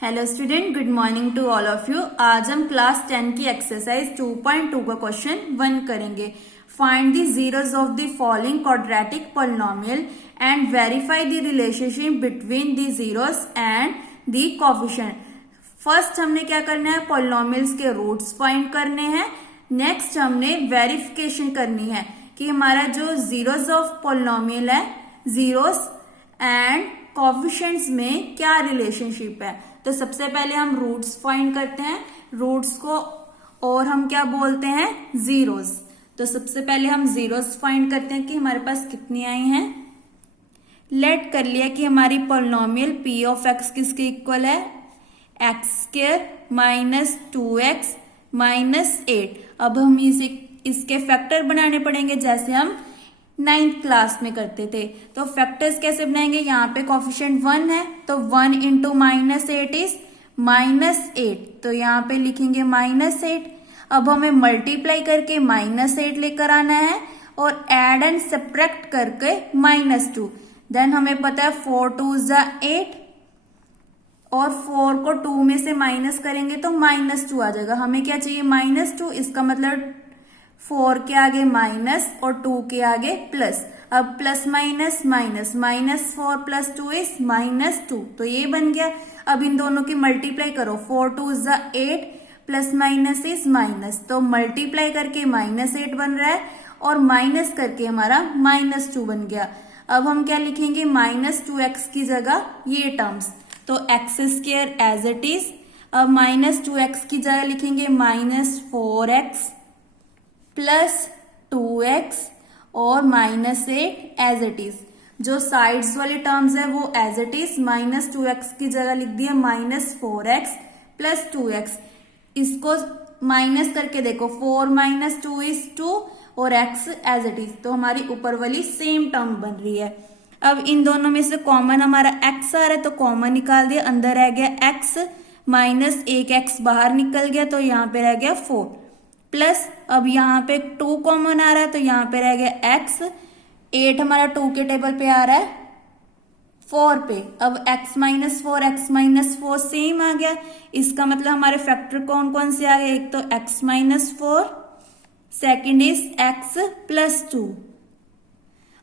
Hello student, good morning to all of you. आज हम class 10 की एक्सरसाइज 2.2 का क्वेश्चन 1 करेंगे। Find the zeros of the following quadratic polynomial and verify the relationship between the zeros and the coefficient. First हमने क्या करना है, polynomials के रूट्स फाइंड करने हैं। नेक्स्ट हमने वेरिफिकेशन करनी है कि हमारा जो जीरोस ऑफ पॉलिनोमियल है, जीरोस एंड कोएफिशिएंट्स में क्या रिलेशनशिप है। तो सबसे पहले हम रूट्स फाइंड करते हैं। रूट्स को और हम क्या बोलते हैं, जीरोस। तो सबसे पहले हम जीरोस फाइंड करते हैं कि हमारे पास कितनी आई हैं। लेट कर लिया कि हमारी पॉलिनोमियल पी ऑफ एक्स किसके इक्वल है, x square minus 2x minus 8। अब हम इसके फैक्टर बनाने पड़ेंगे जैसे हम 9th क्लास में करते थे। तो फैक्टर्स कैसे बनाएंगे, यहाँ पे कोएफिशिएंट 1 है तो 1 इंटू माइनस 8 इज -8। तो यहाँ पे लिखेंगे -8। अब हमें मल्टीप्लाई करके -8 लेकर आना है और एड एंड सब्ट्रैक्ट करके -2। देन हमें पता है 4 2 ज़ा 8 और 4 को 2 में से माइनस करेंगे तो -2 आ जाएगा। हमें क्या चाहिए, -2। इसका मतलब 4 के आगे माइनस और 2 के आगे प्लस। अब plus minus minus, -4 plus 2 is -2। तो ये बन गया। अब इन दोनों की मल्टीप्लाई करो, 4 2 ज़ा 8 प्लस माइनस इज माइनस। तो मल्टीप्लाई करके -8 बन रहा है और माइनस करके हमारा -2 बन गया। अब हम क्या लिखेंगे, -2x की जगह ये टर्म्स, तो x square as it is. अब -2x की जगह लिखेंगे -4x प्लस 2x और -8 एज इट इज। जो साइड्स वाले टर्म्स है वो एज इट इज, -2x की जगह लिख दिया -4x प्लस 2x। इसको माइनस करके देखो, 4 माइनस 2 इज 2 और x एज इट इज। तो हमारी ऊपर वाली सेम टर्म बन रही है। अब इन दोनों में से कॉमन हमारा x आ रहा है तो कॉमन निकाल दिया, अंदर रह गया x माइनस 1x बाहर निकल गया तो यहाँ पे रह गया 4 प्लस। अब यहाँ पे 2 कॉमन आ रहा है तो यहाँ पे रह गया x। 8 हमारा 2 के टेबल पे आ रहा है 4 पे। अब x माइनस 4 सेम आ गया। इसका मतलब हमारे फैक्टर कौन कौन से आ गए, एक तो x minus 4, second is x plus 2।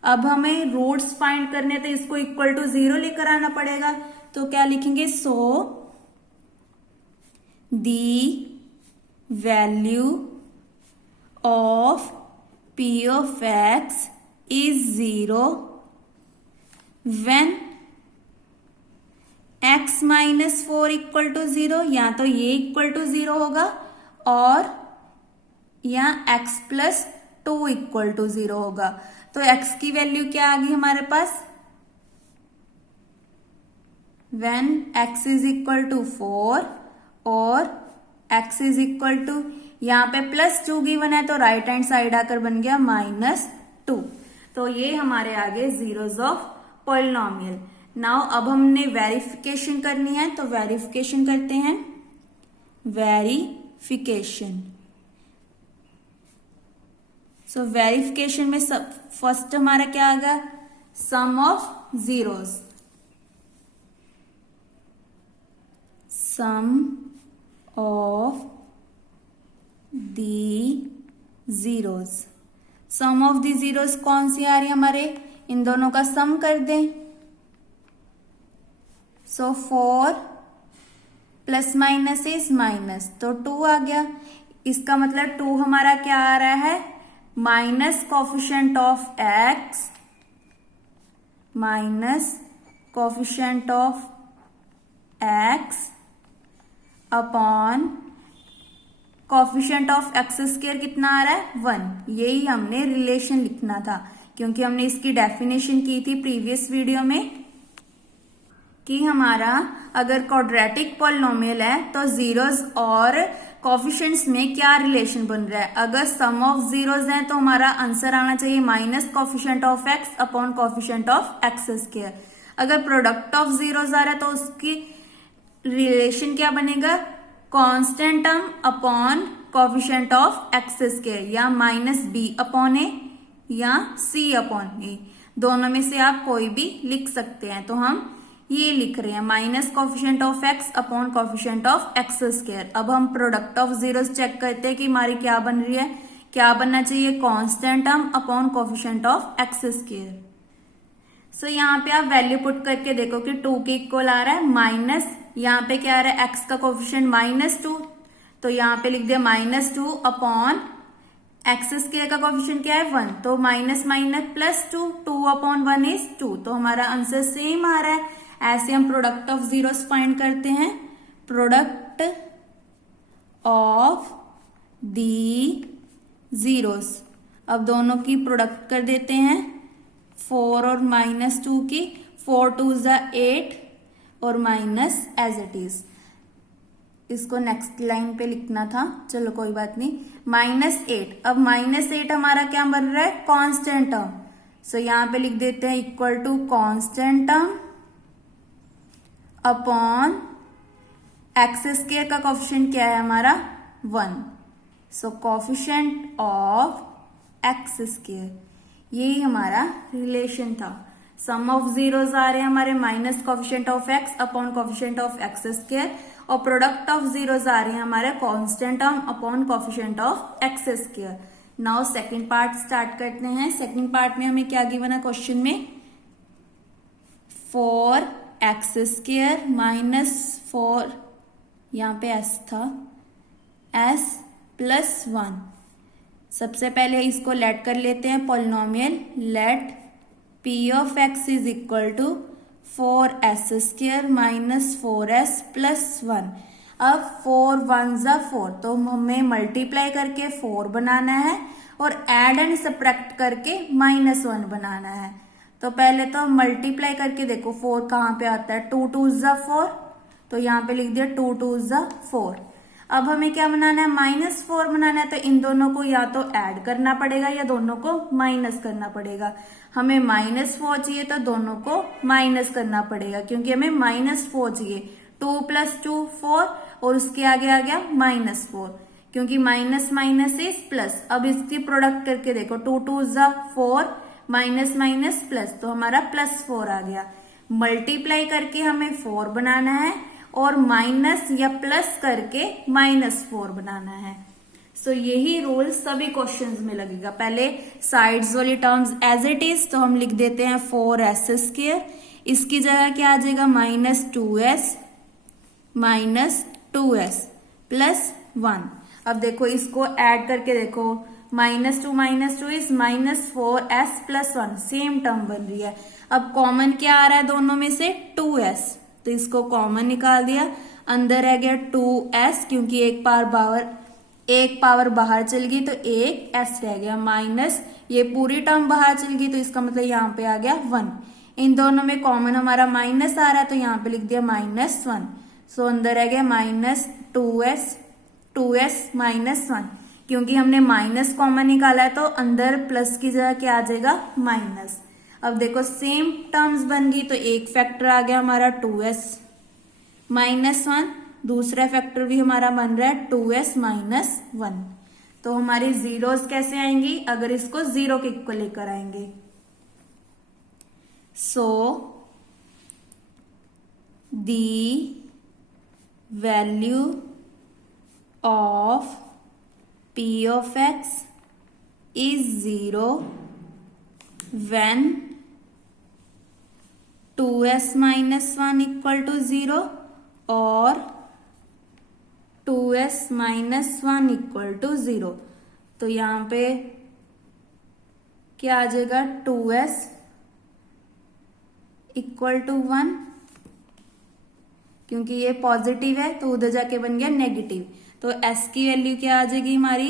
अब हमें रूट्स फाइंड करने तो इसको इक्वल टू 0 लेकर आना पड़ेगा। तो क्या लिखेंगे, सो the value of p of x is 0 when x minus 4 equal to 0, या तो ये इक्वल टू 0 होगा और या x प्लस 2 इक्वल टू 0 होगा। तो x की वैल्यू क्या आ गई हमारे पास, when x is equal to 4 और x is equal to, यहाँ पे +2 गिवन है तो राइट हैंड साइड आकर बन गया -2। तो ये हमारे आगे जीरोस ऑफ पॉलिनोमियल। नाउ अब हमने वेरिफिकेशन करनी है तो वेरिफिकेशन करते हैं। वेरिफिकेशन, सो वेरिफिकेशन में फर्स्ट हमारा क्या आ गया, sum of zeros. Sum of the zeros. Sum of the zeros कौन सी आ रही है हमारे, इन दोनों का सम कर दें। सो 4 प्लस माइनस इज माइनस, तो 2 आ गया। इसका मतलब 2 हमारा क्या आ रहा है, minus coefficient of x minus coefficient of x upon coefficient of x square कितना आ रहा है, 1। यही हमने रिलेशन लिखना था क्योंकि हमने इसकी डेफिनेशन की थी प्रीवियस वीडियो में कि हमारा अगर क्वाड्रेटिक पॉलिनोमियल है तो जीरोस और कोएफिशिएंट्स में क्या रिलेशन बन रहा है। अगर सम ऑफ जीरोस है तो हमारा आंसर आना चाहिए minus coefficient of x upon coefficient of x square. अगर प्रोडक्ट ऑफ जीरोस आ रहा है तो उसकी रिलेशन क्या बनेगा, constant term upon coefficient of x square, या -b अपॉन ए या c अपॉन ए। दोनों में से आप कोई भी लिख सकते हैं। तो हम ये लिख रहे हैं minus coefficient of x upon coefficient of x square. अब हम प्रोडक्ट ऑफ जीरोस चेक करते हैं कि हमारी क्या बन रही है, क्या बनना चाहिए, constant term upon coefficient of x square. So यहाँ पे आप वैल्यू पुट करके देखो कि 2 के इक्वल आ रहा है, माइनस यहाँ पे क्या आ रहा है, एक्स का कोफिशिएंट -2, तो यहाँ पे लिख दिया -2 अपॉन एक्स स्क्वायर का कोफिशिएंट क्या है 1, तो माइनस माइनस +2, 2 अपॉन 1 इज 2, तो हमारा आंसर सेम आ रहा है। ऐसे हम प्रोडक्ट ऑफ जीरोस फाइंड करते हैं, प्रोडक्ट ऑफ दी जीरोस। अब दोनों की प्रोडक्ट कर देते हैं, 4 और -2 की, 4 2 ज़ा 8 और माइनस एज इट इज। इसको नेक्स्ट लाइन पे लिखना था, चलो कोई बात नहीं, -8। अब -8 हमारा क्या बन रहा है, कांस्टेंट टर्म, सो यहाँ पे लिख देते हैं equal to constant term upon x square का कोफिशिएंट क्या है हमारा 1, so coefficient of x square, यही हमारा रिलेशन था। सम ऑफ जीरोस आ रहे हैं हमारे minus coefficient of x upon coefficient of x square, और प्रोडक्ट ऑफ जीरोस आ रहे हैं हमारे constant term upon coefficient of x square. Now second part start करते हैं। सेकंड पार्ट में हमें क्या गिवन है क्वेश्चन में, 4x स्क्वायर -4, यहाँ पे s था, s +1। सबसे पहले इसको लेट कर लेते हैं polynomial, let p of x is equal to 4s square -4s +1। अब 4 1 ज़ा 4, तो हमें मल्टीप्लाई करके 4 बनाना है और एड एंड सब्ट्रैक्ट करके -1 बनाना है। तो पहले तो मल्टीप्लाई करके देखो 4 कहाँ पे आता है, 2 2 ज़ा 4, तो यहाँ पे लिख दिया 2 2 ज़ा 4। अब हमें क्या बनाना है, -4 बनाना है, तो इन दोनों को या तो ऐड करना पड़ेगा या दोनों को माइनस करना पड़ेगा। हमें -4 चाहिए तो दोनों को माइनस करना पड़ेगा, क्योंकि हमें -4 चाहिए। 2 + 2 4 और उसके आगे आ गया -4, क्योंकि माइनस माइनस इज प्लस। अब इसकी प्रोडक्ट करके देखो, 2 2 ज़ा 4, माइनस माइनस प्लस, तो हमारा +4 आ गया। मल्टीप्लाई करके हमें 4 बनाना है और माइनस या प्लस करके -4 बनाना है। सो यही रूल सभी क्वेश्चंस में लगेगा। पहले साइड्स वाली टर्म्स एज इट इज, तो हम लिख देते हैं 4s स्क्वायर, इसकी जगह क्या आ जाएगा, -2s +1। अब देखो इसको ऐड करके देखो, -2 इज -4s +1, सेम टर्म बन रही है। अब कॉमन क्या आ रहा है दोनों में से, 2s, तो इसको कॉमन निकाल दिया, अंदर रह गया 2s, क्योंकि एक पावर बाहर चल गई तो एक s रह गया, माइनस ये पूरी टर्म बाहर चल गई, तो इसका मतलब यहाँ पे आ गया 1। इन दोनों में कॉमन हमारा माइनस आ रहा है, तो यहाँ पे लिख दिया -1, सो अंदर रह गया -2s -1, क्योंकि हमने माइनस कॉमन निकाला है तो अंदर प्लस की जगह क्या आ जाएगा, माइनस। अब देखो सेम टर्म्स बन गई, तो एक फैक्टर आ गया हमारा 2s -1, दूसरा फैक्टर भी हमारा बन रहा है 2s -1। तो हमारी जीरोस कैसे आएंगी, अगर इसको 0 के इक्वल लेकर आएंगे। So the value of p of x is 0 when 2s -1 equal to 0 और 2s -1 equal to 0। तो यहाँ पे क्या आ जाएगा, 2s equal to 1, क्योंकि ये पॉजिटिव है तो उधर जाके बन गया नेगेटिव, तो s की वैल्यू क्या आ जाएगी हमारी,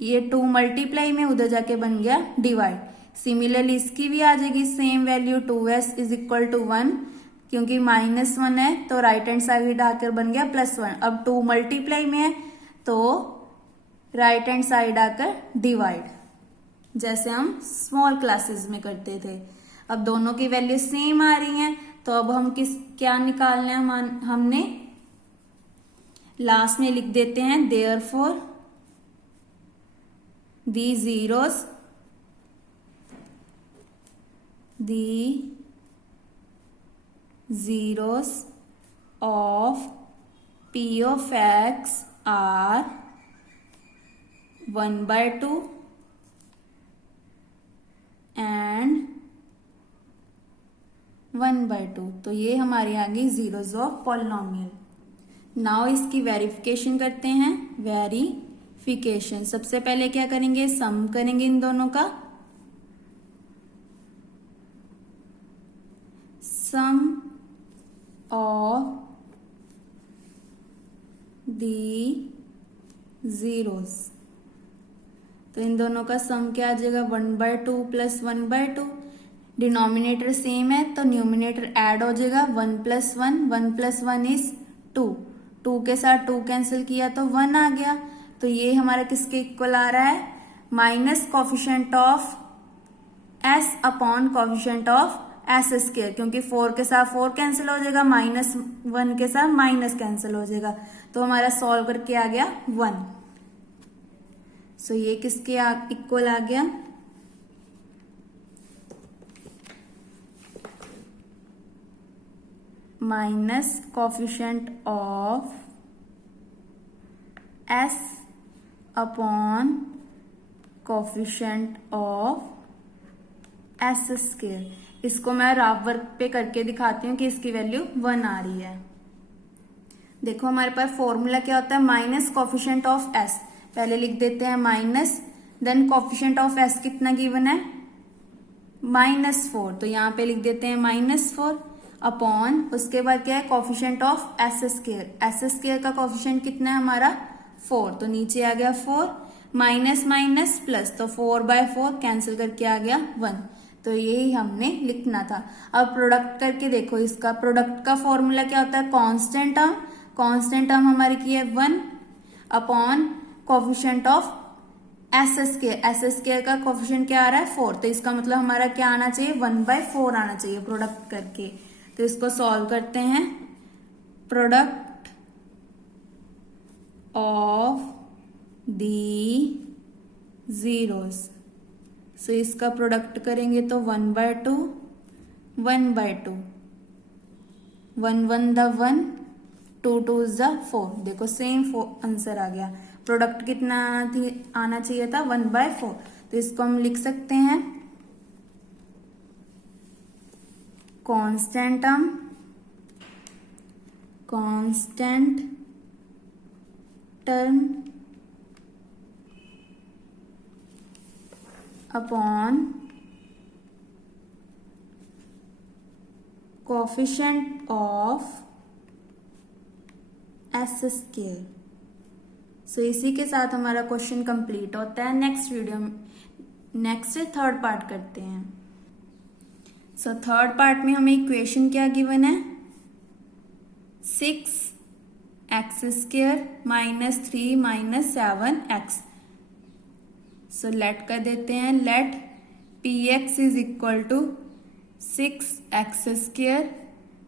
ये 2 मल्टीप्लाई में उधर जाके बन गया डिवाइड। सिमिलरली इसकी भी आ जाएगी same value, 2s is equal to 1, क्योंकि -1 है तो राइट हैंड साइड आकर बन गया +1। अब 2 मल्टीप्लाई में है तो राइट हैंड साइड आकर डिवाइड, जैसे हम स्मॉल क्लासेस में करते थे। अब दोनों की वैल्यू सेम आ रही हैं, तो अब हम क्या निकालना है, हमने लास्ट में लिख देते हैं therefore the zeros of p of x are 1/2 and 1/2। तो ये हमारे आ गई जीरोज ऑफ पॉलिनोमियल। नाउ इसकी वेरिफिकेशन करते हैं। वेरिफिकेशन सबसे पहले क्या करेंगे, सम करेंगे इन दोनों का। सम ऑफ दी जीरोस, तो इन दोनों का सम क्या आ जाएगा 1/2 प्लस 1/2। डिनोमिनेटर सेम है तो न्यूमिनेटर ऐड हो जाएगा 1 + 1, 1 + 1 इज 2, 2 के साथ 2 कैंसिल किया तो 1 आ गया। तो ये हमारा किसके इक्वल आ रहा है, minus coefficient of s upon coefficient of s², क्योंकि 4 के साथ 4 कैंसिल हो जाएगा, -1 के साथ माइनस कैंसिल हो जाएगा। तो हमारा सॉल्व करके आ गया 1। सो ये किसके इक्वल आ गया, minus coefficient of s upon coefficient of s²। इसको मैं राफ वर्क पे करके दिखाती हूँ कि इसकी वैल्यू 1 आ रही है। देखो हमारे पास फॉर्मूला क्या होता है, माइनस कोफिशिएंट ऑफ s, पहले लिख देते हैं minus, then coefficient of s कितना गिवन है -4, तो यहाँ पे लिख देते हैं -4 अपॉन, उसके बाद क्या है कोफिशिएंट ऑफ s²। का कोफिशिएंट कितना है हमारा 4, तो नीचे आ गया 4, माइनस माइनस प्लस, तो 4/4 कैंसिल करके आ गया 1। तो यही हमने लिखना था। अब प्रोडक्ट करके देखो, इसका प्रोडक्ट का फॉर्मूला क्या होता है, कांस्टेंट टर्म, कांस्टेंट टर्म हमारी की है 1 अपॉन कोफिशिएंट ऑफ s² का कोफिशिएंट क्या आ रहा है 4, तो इसका मतलब हमारा क्या आना चाहिए 1/4 आना चाहिए प्रोडक्ट करके। तो इसको सॉल्व करते हैं। प्रोडक्ट ऑफ दी जीरोस, सो इसका प्रोडक्ट करेंगे तो 1/2, 1/2, 1 1 द 1, 2 2 द 4। देखो सेम आंसर आ गया। प्रोडक्ट कितना आना चाहिए था 1/4, तो इसको हम लिख सकते हैं constant term, constant term upon coefficient of s²। सो इसी के साथ हमारा क्वेश्चन कंप्लीट होता है। नेक्स्ट वीडियो में नेक्स्ट थर्ड पार्ट करते हैं। सो थर्ड पार्ट में हमें इक्वेशन क्या गिवन है, 6x² - 3 - 7x। सो लेट कर देते हैं, let px is equal to 6x²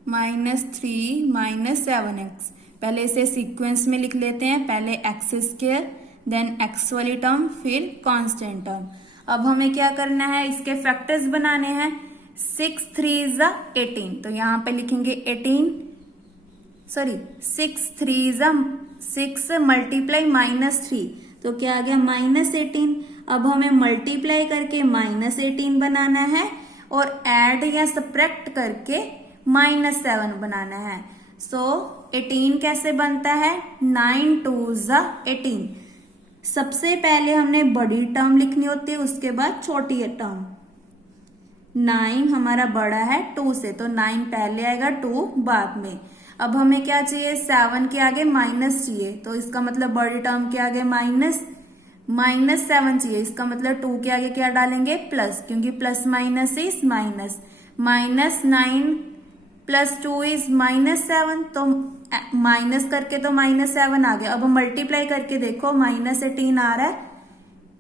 - 3 - 7x। पहले इसे सीक्वेंस में लिख लेते हैं, पहले x², देन x वाली टर्म, फिर कांस्टेंट टर्म। अब हमें क्या करना है, इसके फैक्टर्स बनाने हैं। 6 3 इज 18, तो यहाँ पे लिखेंगे 18, सॉरी 6 3 इज 6 मल्टीप्लाई -3, तो क्या आ गया -18। अब हमें मल्टीप्लाई करके -18 बनाना है और ऐड या सब्ट्रैक्ट करके -7 बनाना है। सो 18 कैसे बनता है, 9 2 ज़ा 18। सबसे पहले हमने बड़ी टर्म लिखनी होती है, उसके बाद छोटी टर्म। 9 हमारा बड़ा है 2 से, तो 9 पहले आएगा 2 बाद में। अब हमें क्या चाहिए, 7 के आगे माइनस चाहिए, तो इसका मतलब बड़ी टर्म के आगे -7 चाहिए। इसका मतलब 2 के आगे क्या डालेंगे, प्लस, क्योंकि plus minus is minus. -9 + 2 is -7, तो माइनस करके तो -7 आ गया। अब मल्टीप्लाई करके देखो, -18 आ रहा है,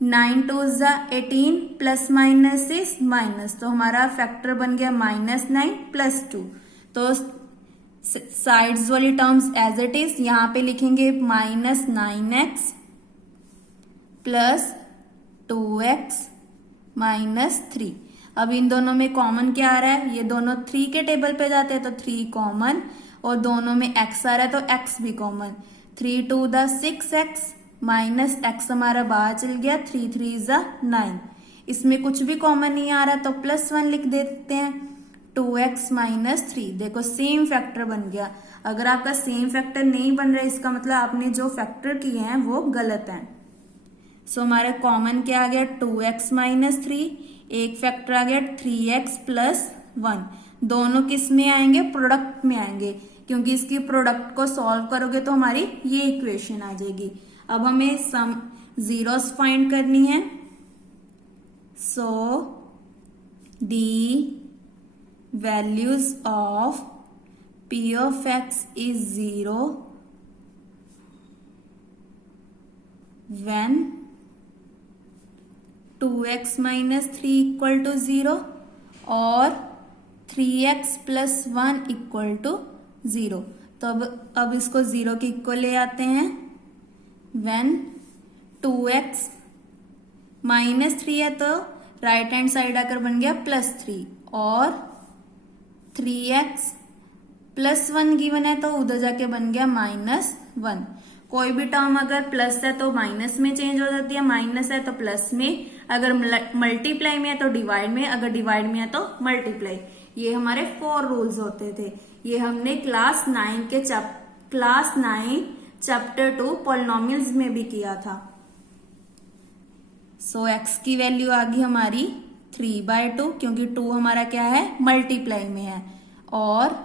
9 2 ज़ा 18 प्लस माइनस इज माइनस, तो हमारा फैक्टर बन गया -9 + 2। तो साइड्स वाली टर्म्स एज इट इज, यहाँ पे लिखेंगे -9x + 2x - 3। अब इन दोनों में कॉमन क्या आ रहा है, ये दोनों 3 के टेबल पे जाते हैं तो 3 कॉमन, और दोनों में x आ रहा है तो x भी common. 3 2 the 6x minus x हमारा बाहर चल गया, 3 3 ज़ा 9। इसमें कुछ भी कॉमन नहीं आ रहा तो +1 लिख देते हैं। 2x माइनस 3, देखो सेम फैक्टर बन गया। अगर आपका सेम फैक्टर नहीं बन रहा है इसका मतलब आपने जो फैक्टर किए हैं वो गलत है। सो हमारे कॉमन क्या आ गया, 2x माइनस 3, एक फैक्टर आ गया 3x प्लस 1। दोनों किस में आएंगे, प्रोडक्ट में आएंगे, क्योंकि इसकी प्रोडक्ट को सॉल्व करोगे तो हमारी ये इक्वेशन आ जाएगी। अब हमें सम जीरोस फाइंड करनी है। So the values of p of x is 0 when 2x minus 3 equal to 0 और 3x plus 1 equal to 0। तो अब इसको 0 के इक्वल ले आते हैं। when 2x माइनस 3 है तो राइट हैंड साइड आकर बन गया +3, और 3x प्लस 1 गिवन है तो उधर जाके बन गया -1। कोई भी टर्म अगर प्लस है तो माइनस में चेंज हो जाती है, माइनस है तो प्लस में, अगर मल्टीप्लाई में है तो डिवाइड में, अगर डिवाइड में है तो मल्टीप्लाई। ये हमारे 4 रूल्स होते थे। ये हमने क्लास 9 चैप्टर 2 पॉलिनोमियल्स में भी किया था। सो x की वैल्यू आ गई हमारी 3/2, क्योंकि 2 हमारा क्या है, मल्टीप्लाई में है, और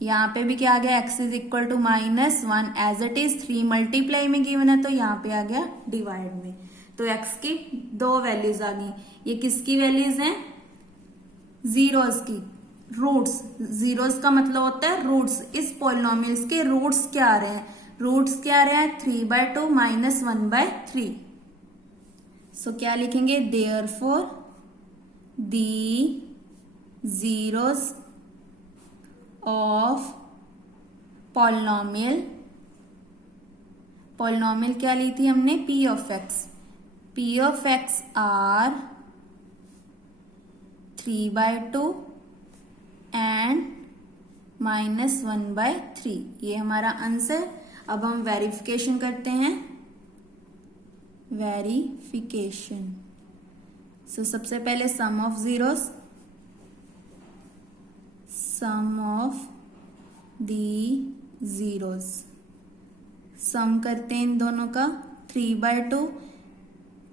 यहाँ पे भी क्या आ गया, x is equal to -1 as it is. 3 multiply में गिवन है तो यहाँ पे आ गया डिवाइड में। तो x की 2 वैल्यूज आ गई। ये किसकी वैल्यूज हैं, जीरोस की, रूट्स। जीरोस का मतलब होता है रूट्स। इस पॉलिनोमियल्स के रूट्स क्या आ रहे हैं, रूट्स क्या आ रहे हैं, 3/2 माइनस 1/3। सो क्या लिखेंगे, therefore the zeros of polynomial क्या ली थी हमने, p of x are 3/2 and -1/3। ये हमारा आंसर। अब हम वेरिफिकेशन करते हैं। वेरिफिकेशन, सो सबसे पहले sum of zeros, sum of the zeros, sum करते हैं इन दोनों का। 3/2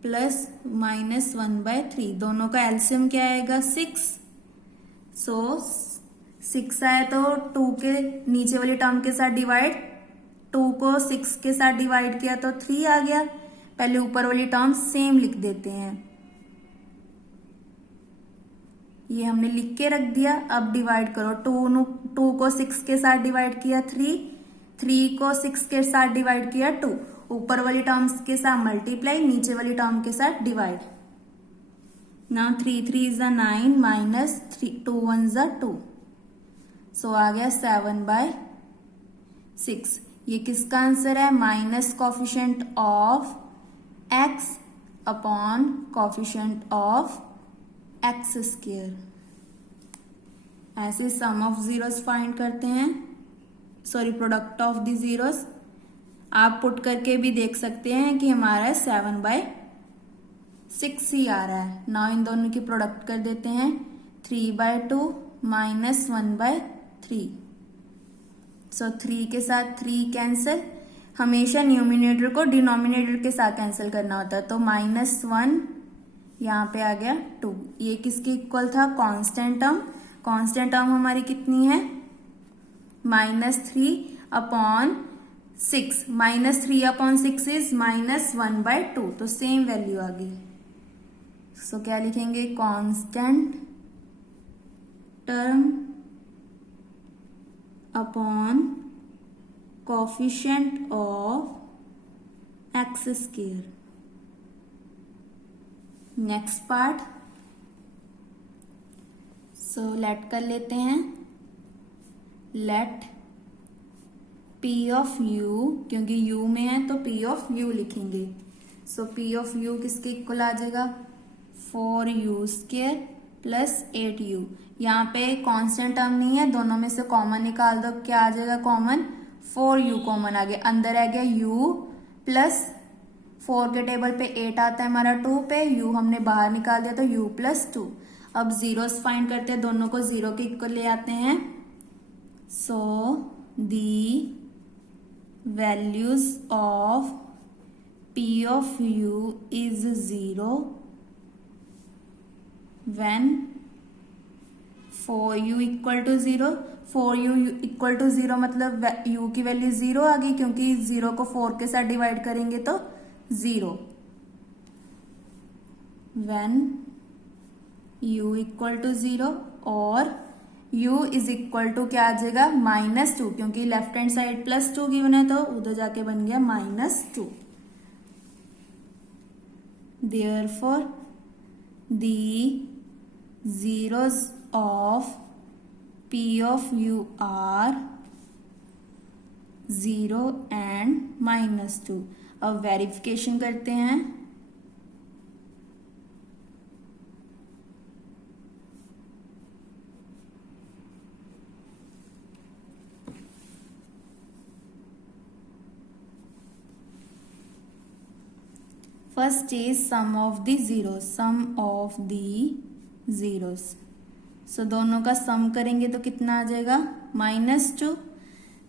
प्लस -1/3, दोनों का एलसीएम क्या आएगा, 6। सो 6 आया तो 2 के नीचे वाली टर्म के साथ डिवाइड, 2 को 6 के साथ डिवाइड किया तो 3 आ गया। पहले ऊपर वाली टर्म सेम लिख देते हैं, ये हमने लिख के रख दिया। अब डिवाइड करो, 2 को 6 के साथ डिवाइड किया 3 को 6 के साथ डिवाइड किया 2, ऊपर वाली टर्म्स के साथ मल्टीप्लाई, नीचे वाली टर्म के साथ divide. Now 3 3 is 9 minus 2 1 is 2, सो आ गया 7/6। ये किसका आंसर है, minus coefficient of x upon coefficient of x square. ऐसे सम ऑफ जीरोस फाइंड करते हैं, sorry product of the zeros. आप पुट करके भी देख सकते हैं कि हमारा 7/6 ही आ रहा है। नाउ इन दोनों की प्रोडक्ट कर देते हैं, 3/2 माइनस 1/3। सो 3 के साथ 3 कैंसिल, हमेशा न्यूमिनेटर को डिनोमिनेटर के साथ कैंसिल करना होता है, तो -1 यहाँ पे आ गया 2। ये किसके इक्वल था, कांस्टेंट टर्म। कांस्टेंट टर्म हमारी कितनी है, -3/6, -3/6 इज -1/2, तो सेम वैल्यू आ गई। सो क्या लिखेंगे, constant term upon coefficient of x square. Next part, so let कर लेते हैं। लेट p ऑफ u, क्योंकि u में है तो p ऑफ u लिखेंगे। सो p ऑफ u किसके इक्वल आ जाएगा, 4u² प्लस 8u। यहाँ पे कांस्टेंट टर्म नहीं है, दोनों में से कॉमन निकाल दो, क्या आ जाएगा कॉमन, 4u कॉमन आ गया, अंदर आ गया u प्लस 4 के टेबल पे 8 आता है हमारा 2 पे, u हमने बाहर निकाल दिया तो u प्लस 2। अब जीरोस फाइंड करते हैं, दोनों को जीरो के इक्वल ले आते हैं। So the values of p of u is 0 when 4u equal to 0। 4u equal to 0 मतलब u की वैल्यू 0 आ गई, क्योंकि 0 को 4 के साथ डिवाइड करेंगे तो 0। when u equal to 0 और u is equal to क्या आ जाएगा -2, क्योंकि लेफ्ट हैंड साइड +2 गिवन है तो उधर जाके बन गया -2। Therefore the zeros of p of u are 0 and -2। अब वेरिफिकेशन करते हैं। First is sum of the zeros, sum of the zeros. So दोनों का सम करेंगे तो कितना आ जाएगा -2।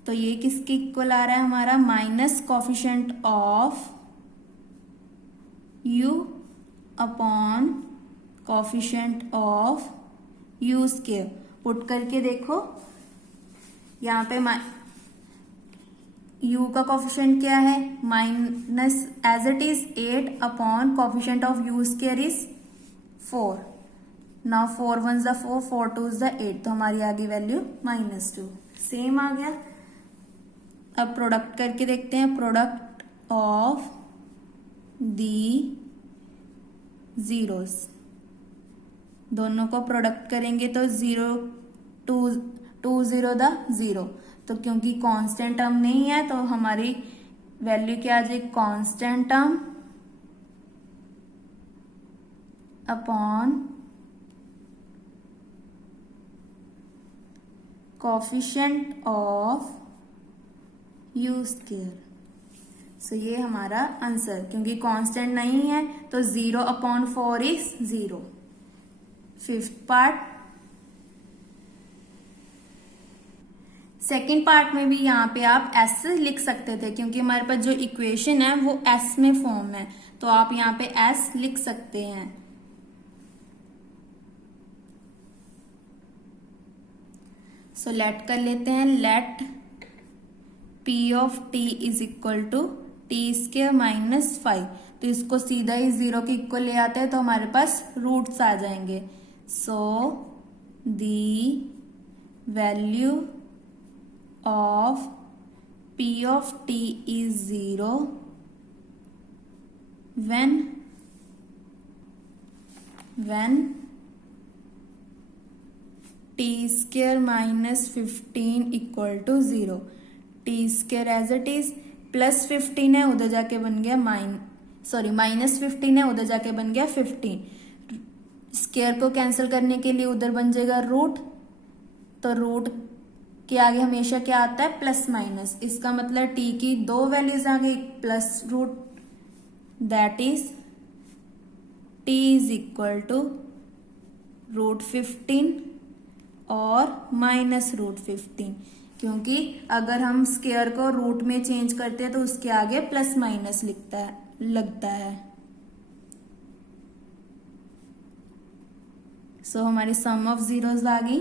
तो ये किसके इक्वल आ रहा है हमारा, minus coefficient of u upon coefficient of u square. Put करके देखो, यहाँ पे u का कोफिशिएंट क्या है, minus as it is 8 upon coefficient of u square is 4। Now 4 1 ज़ा 4, 4 2 ज़ा 8, तो हमारी आ गई वैल्यू -2। सेम आ गया। अब प्रोडक्ट करके देखते हैं, प्रोडक्ट ऑफ दी जीरोस। दोनों को प्रोडक्ट करेंगे तो 0 2 0 दा 0, तो क्योंकि कांस्टेंट टर्म नहीं है तो हमारी वैल्यू क्या आ जाएगी, constant term upon coefficient of u square. So ये हमारा आंसर, क्योंकि कांस्टेंट नहीं है तो 0 upon 4 is 0। Fifth part. Second part में भी यहाँ पे आप s लिख सकते थे, क्योंकि हमारे पास जो इक्वेशन है वो s में फॉर्म है, तो आप यहाँ पे s लिख सकते हैं। सो लेट कर लेते हैं, let p of t is equal to t square minus 5। तो इसको सीधा ही 0 के इक्वल ले आते हैं तो हमारे पास रूट्स आ जाएंगे। सो the value of p of t is 0 when t square minus 15 equal to 0। t square as it is plus 15 है, उधर जाके बन गया माइनस 15 है, उधर जाके बन गया 15। स्क्वायर को कैंसिल करने के लिए उधर बन जाएगा रूट, तो रूट के आगे हमेशा क्या आता है, प्लस माइनस। इसका मतलब t की दो वैल्यूज आ गई, plus root, that is t is equal to √15 और माइनस √15, क्योंकि अगर हम स्क्वायर को रूट में चेंज करते हैं तो उसके आगे प्लस माइनस लगता है। सो हमारी सम ऑफ जीरोस आ गई।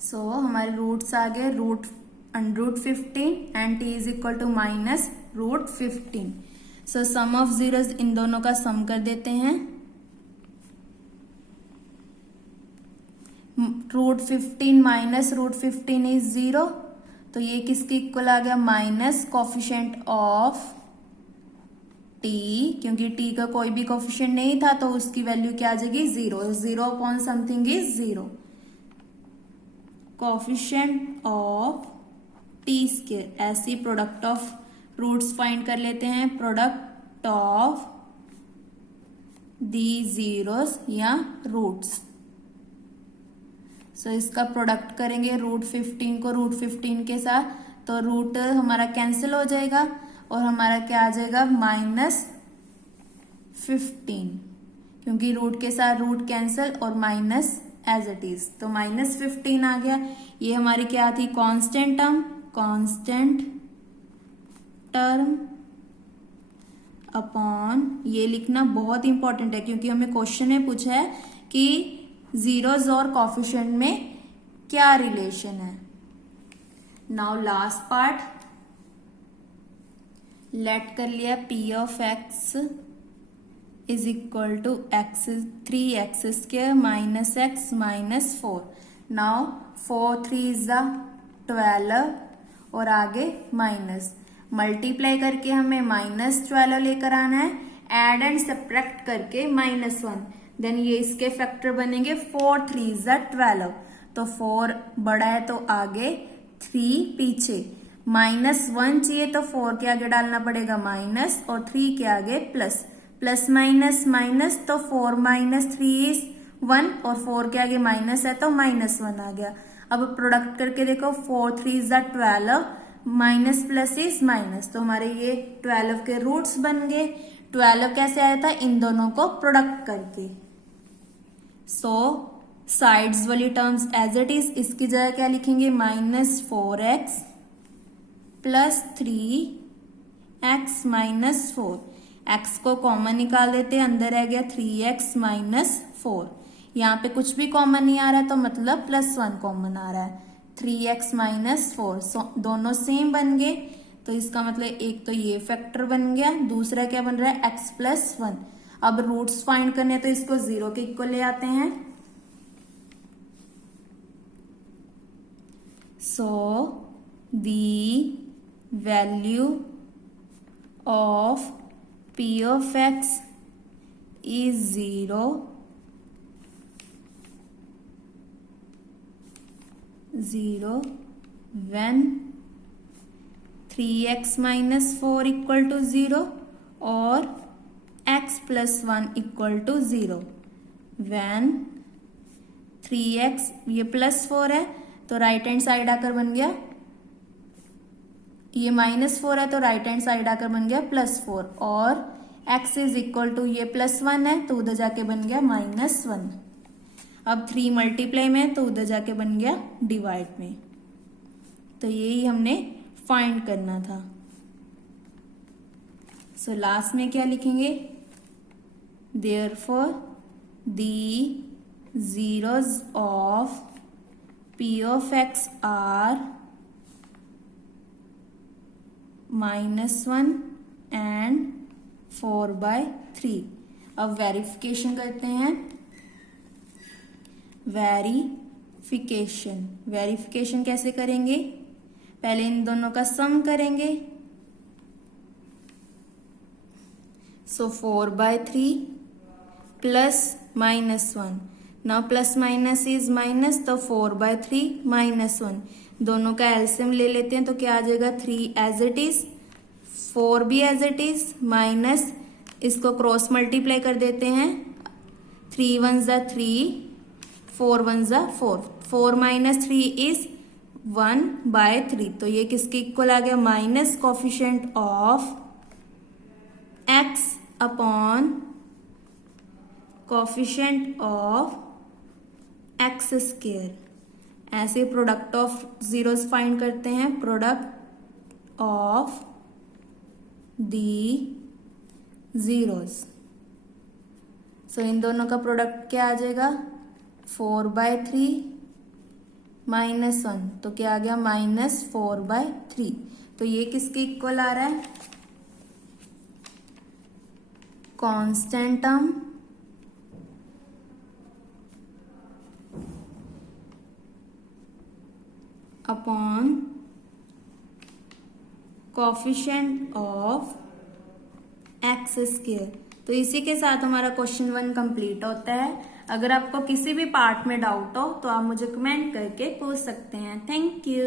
सो हमारे रूट्स आ गए √15 and t is equal to minus √15। So sum of zeros, इन दोनों का सम कर देते हैं। √15 माइनस √15 इज 0, तो ये किसके इक्वल आ गया, माइनस कोफिशिएंट ऑफ t, क्योंकि t का कोई भी कोफिशिएंट नहीं था तो उसकी वैल्यू क्या आ जाएगी, 0। 0 upon something is 0। Coefficient of T square, ऐसी प्रोडक्ट ऑफ रूट्स फाइंड कर लेते हैं। प्रोडक्ट ऑफ दी जीरोस या रूट्स। सो इसका प्रोडक्ट करेंगे रूट 15 को रूट 15 के साथ, तो रूट हमारा कैंसिल हो जाएगा और हमारा क्या आ जाएगा -15, क्योंकि रूट के साथ रूट कैंसिल और माइनस एज इट इज, तो -15 आ गया। ये हमारी क्या थी कांस्टेंट टर्म अपॉन, ये लिखना बहुत इंपॉर्टेंट है क्योंकि हमें क्वेश्चन में पूछा है कि जीरोस और कोफिशिएंट में क्या रिलेशन है। नाउ लास्ट पार्ट, लेट कर लिया p of x is equal to x 3x square minus x minus 4। Now 4 3 is the 12 और आगे माइनस, मल्टीप्लाई करके हमें -12 लेकर आना है, एड एंड सब्ट्रैक्ट करके -1, देन ये इसके फैक्टर बनेंगे 4 3 इज द 12, तो 4 बड़ा है तो आगे 3 पीछे, -1 चाहिए तो 4 के आगे डालना पड़ेगा माइनस और 3 के आगे प्लस, प्लस माइनस माइनस, तो 4 माइनस 3 इज 1 और 4 के आगे माइनस है तो -1 आ गया। अब प्रोडक्ट करके देखो 4 3 is the 12, minus plus is minus, तो हमारे ये 12 के रूट्स बन गए। 12 कैसे आया था, इन दोनों को प्रोडक्ट करके। सो साइड्स वाली टर्म्स एज इट इज, इसकी जगह क्या लिखेंगे -4x plus 3x minus 4, x को कॉमन निकाल देते हैं, अंदर रह गया 3x माइनस 4, यहाँ पे कुछ भी कॉमन नहीं आ रहा है तो मतलब +1 कॉमन आ रहा है, 3x माइनस 4, दोनों सेम बन गए, तो इसका मतलब एक तो ये फैक्टर बन गया, दूसरा क्या बन रहा है x प्लस 1। अब रूट्स फाइंड करने तो इसको 0 के इक्वल ले आते हैं, so the value of p of x is 0 when 3x minus 4 equal to 0 और x plus 1 equal to 0, when 3x ये +4 है तो राइट हैंड साइड आकर बन गया, ये -4 है तो राइट हैंड साइड आकर बन गया +4, और x इज इक्वल टू ये +1 है तो उधर जाके बन गया -1। अब 3 मल्टीप्लाई में तो उधर जाके बन गया डिवाइड में, तो यही हमने फाइंड करना था। सो लास्ट में क्या लिखेंगे, therefore the zeros of p of x are -1 and 4/3। अब वेरिफिकेशन करते हैं, वेरिफिकेशन कैसे करेंगे, पहले इन दोनों का सम करेंगे, सो 4/3 plus -1, now plus minus is minus, तो 4/3 -1, दोनों का एलसीएम ले लेते हैं तो क्या आ जाएगा 3 एज इट इज, 4 भी एज इट इज, माइनस इसको क्रॉस मल्टीप्लाई कर देते हैं, 3 1 ज़ा 3, 4 1 ज़ा 4, 4 - 3 इज 1/3, तो ये किसके इक्वल आ गया, minus coefficient of x upon coefficient of x square. ऐसे प्रोडक्ट ऑफ जीरोस फाइंड करते हैं, प्रोडक्ट ऑफ दी जीरोस, सो इन दोनों का प्रोडक्ट क्या आ जाएगा 4/3 -1, तो क्या आ गया -4/3, तो ये किसके इक्वल आ रहा है, constant term upon coefficient of x square. तो इसी के साथ हमारा क्वेश्चन 1 कंप्लीट होता है। अगर आपको किसी भी पार्ट में डाउट हो तो आप मुझे कमेंट करके पूछ सकते हैं। Thank you.